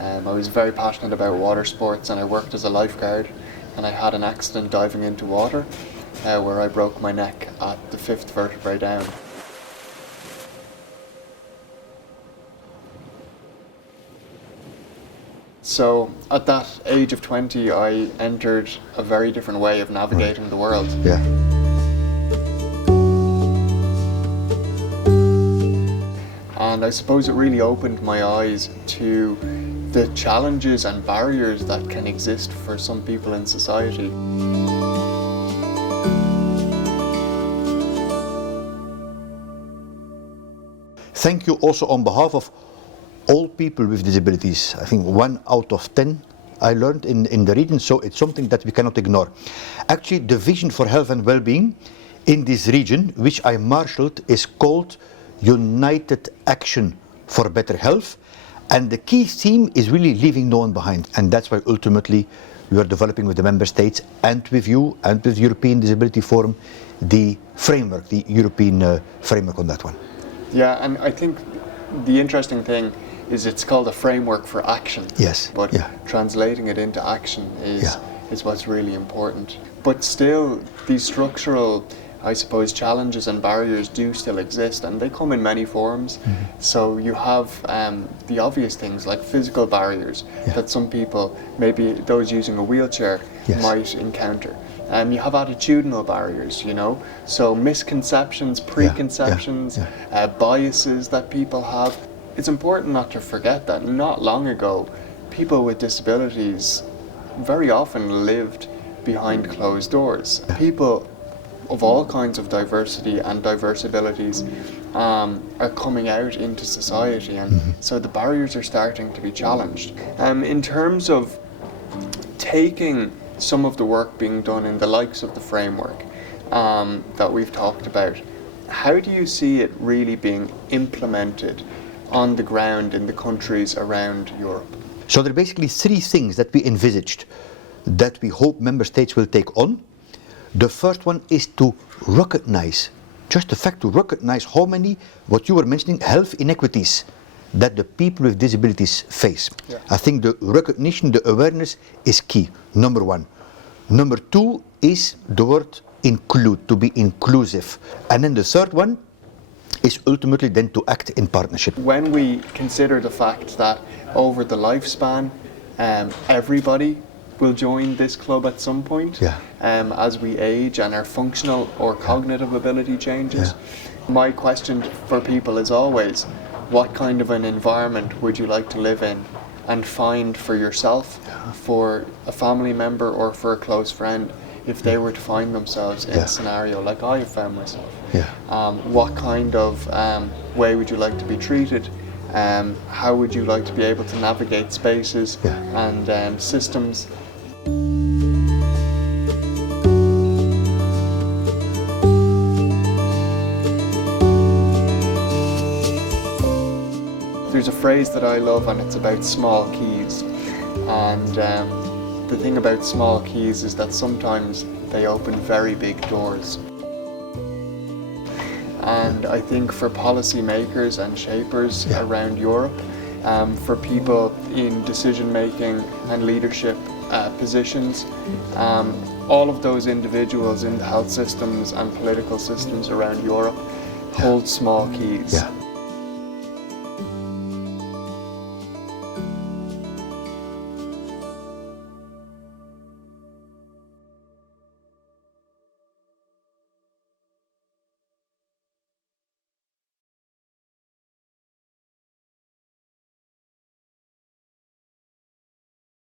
I was very passionate about water sports, and I worked as a lifeguard, and I had an accident diving into water where I broke my neck at the 5th vertebrae down. So at that age of 20, I entered a very different way of navigating the world. Yeah. And I suppose it really opened my eyes to the challenges and barriers that can exist for some people in society. Thank you also on behalf of all people with disabilities. I think 1 out of 10 I learned in the region, so it's something that we cannot ignore. Actually, the vision for health and well-being in this region, which I marshaled, is called United Action for Better Health, and the key theme is really leaving no one behind, and that's why ultimately we are developing with the member states and with you and with the European Disability Forum the framework, the European framework on that one. Yeah, and I think the interesting thing is it's called a framework for action. Yes. But translating it into action is what's really important. But still, these structural, I suppose, challenges and barriers do still exist, and they come in many forms. Mm-hmm. So you have the obvious things like physical barriers that some people, maybe those using a wheelchair, might encounter. You have attitudinal barriers, you know, so misconceptions, preconceptions, biases that people have. It's important not to forget that not long ago, people with disabilities very often lived behind closed doors. People of all kinds of diversity and diverse abilities are coming out into society, and so the barriers are starting to be challenged. In terms of taking some of the work being done in the likes of the framework that we've talked about, how do you see it really being implemented on the ground in the countries around Europe? So there are basically 3 things that we envisaged that we hope member states will take on. The first one is to recognize, just the fact to recognize how many, what you were mentioning, health inequities that the people with disabilities face. Yeah. I think the recognition, the awareness is key, number 1. Number 2 is the word include, to be inclusive. And then the third one is ultimately then to act in partnership. When we consider the fact that over the lifespan, everybody will join this club at some point as we age and our functional or cognitive ability changes. My question for people is always, what kind of an environment would you like to live in and find for yourself, for a family member or for a close friend, if they were to find themselves in a scenario like I have found myself? What kind of way would you like to be treated? How would you like to be able to navigate spaces and systems? There's a phrase that I love, and it's about small keys. And the thing about small keys is that sometimes they open very big doors. And I think for policymakers and shapers around Europe, for people in decision-making and leadership positions, all of those individuals in the health systems and political systems around Europe hold small keys.